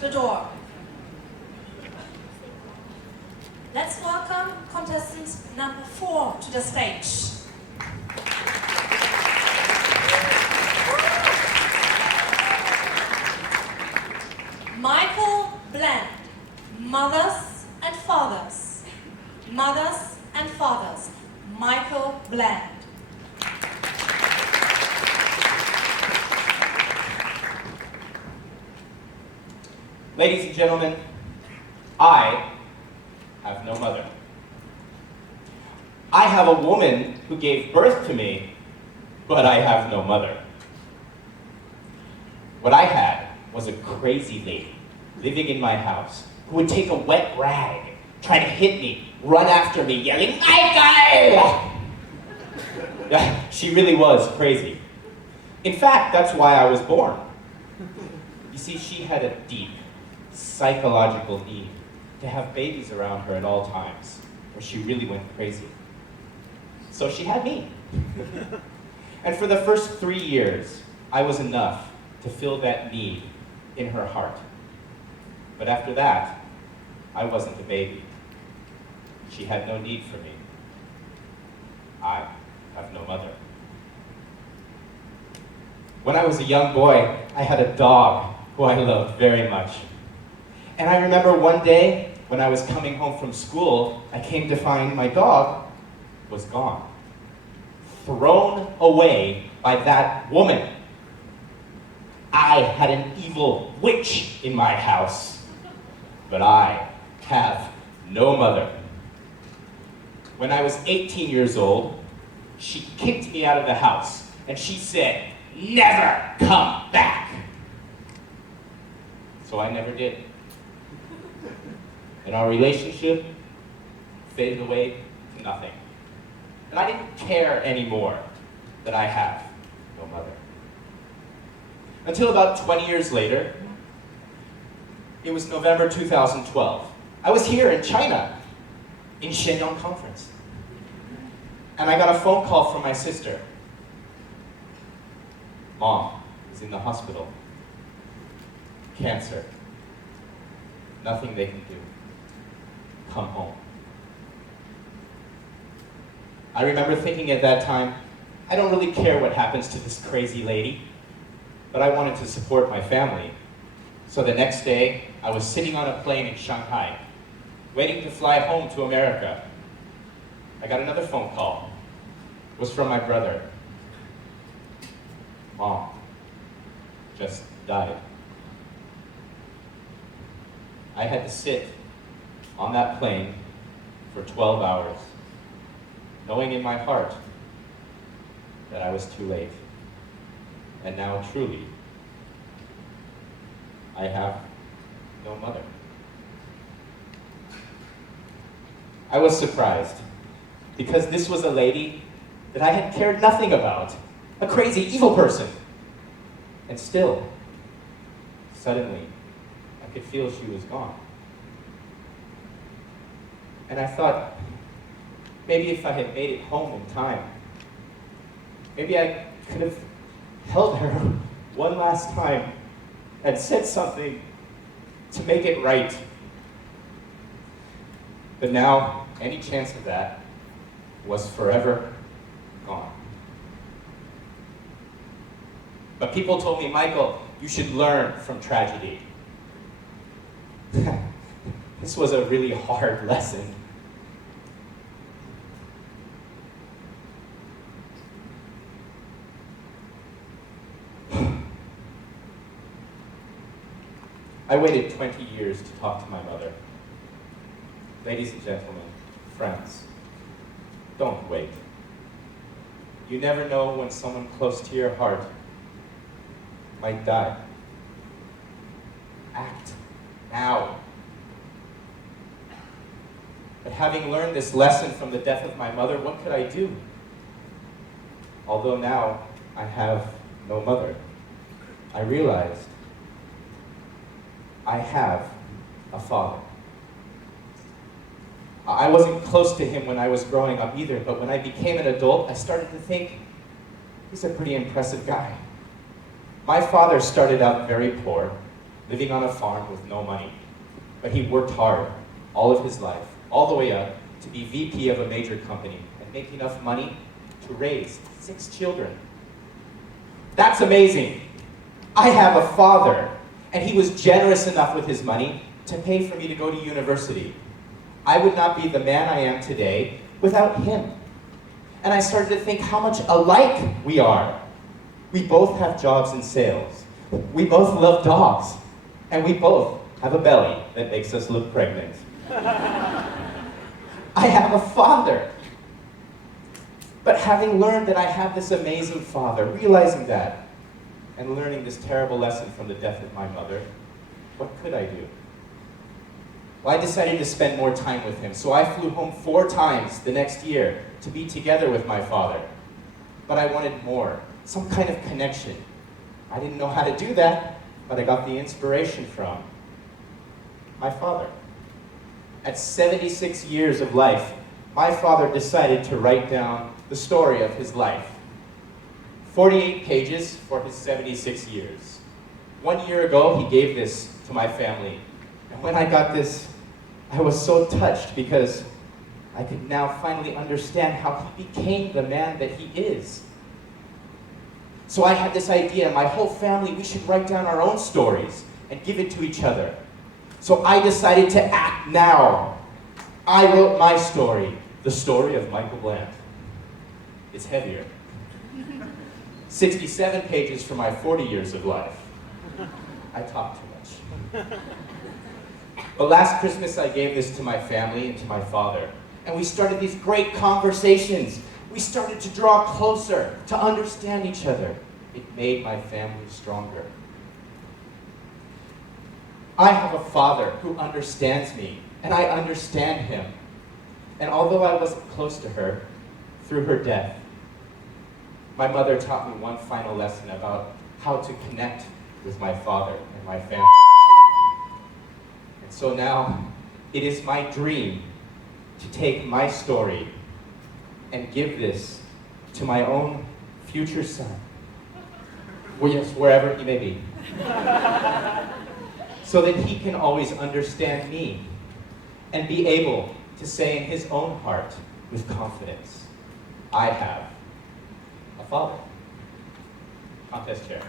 the door. Let's welcome contestant number 4 to the stage. Michael Bland, Mothers and Fathers. Mothers and Fathers, Michael Bland. Ladies and gentlemen, I have no mother. I have a woman who gave birth to me, but I have no mother. What I had was a crazy lady living in my house who would take a wet rag, try to hit me, run after me, yelling, "Michael!" She really was crazy. In fact, that's why I was born. You see, she had a deep psychological need to have babies around her at all times, or she really went crazy. So she had me. And for the first 3 years, I was enough to fill that need in her heart. But after that, I wasn't a baby. She had no need for me. I have no mother. When I was a young boy, I had a dog who I loved very much. And I remember one day, when I was coming home from school, I came to find my dog was gone. Thrown away by that woman. I had an evil witch in my house, but I have no mother. When I was 18 years old, she kicked me out of the house, and she said, "Never come back." So I never did. And our relationship faded away to nothing. And I didn't care anymore that I have no mother. Until about 20 years later, it was November 2012. I was here in China, in Shenyang conference. And I got a phone call from my sister. Mom is in the hospital. Cancer. Nothing they can do. Come home. I remember thinking at that time, I don't really care what happens to this crazy lady, but I wanted to support my family. So the next day, I was sitting on a plane in Shanghai, waiting to fly home to America. I got another phone call. It was from my brother. Mom just died. I had to sit on that plane for 12 hours, knowing in my heart that I was too late. And now truly, I have no mother. I was surprised, because this was a lady that I had cared nothing about, a crazy, evil person. And still, suddenly, I could feel she was gone. And I thought, maybe if I had made it home in time, maybe I could have held her one last time and said something to make it right. But now, any chance of that was forever gone. But people told me, Michael, you should learn from tragedy. This was a really hard lesson. I waited 20 years to talk to my mother. Ladies and gentlemen, friends, don't wait. You never know when someone close to your heart might die. Act now. But having learned this lesson from the death of my mother, what could I do? Although now I have no mother, I realized I have a father. I wasn't close to him when I was growing up either, but when I became an adult, I started to think, he's a pretty impressive guy. My father started out very poor. living on a farm with no money. But he worked hard all of his life, all the way up to be VP of a major company and make enough money to raise 6 children. That's amazing. I have a father, and he was generous enough with his money to pay for me to go to university. I would not be the man I am today without him. And I started to think how much alike we are. We both have jobs in sales. We both love dogs. And we both have a belly that makes us look pregnant. I have a father. But having learned that I have this amazing father, realizing that, and learning this terrible lesson from the death of my mother, what could I do? Well, I decided to spend more time with him, so I flew home 4 times the next year to be together with my father. But I wanted more, some kind of connection. I didn't know how to do that, but I got the inspiration from my father. At 76 years of life, my father decided to write down the story of his life. 48 pages for his 76 years. 1 year ago, he gave this to my family. And when I got this, I was so touched because I could now finally understand how he became the man that he is. So I had this idea, my whole family, we should write down our own stories and give it to each other. So I decided to act now. I wrote my story, the story of Michael Bland. It's heavier. 67 pages for my 40 years of life. I talk too much. But last Christmas I gave this to my family and to my father. And we started these great conversations. We started to draw closer, to understand each other. It made my family stronger. I have a father who understands me, and I understand him. And although I wasn't close to her, through her death, my mother taught me one final lesson about how to connect with my father and my family. And so now, it is my dream to take my story and give this to my own future son, well, yes, wherever he may be, so that he can always understand me and be able to say in his own heart with confidence, I have a father. Contest chair.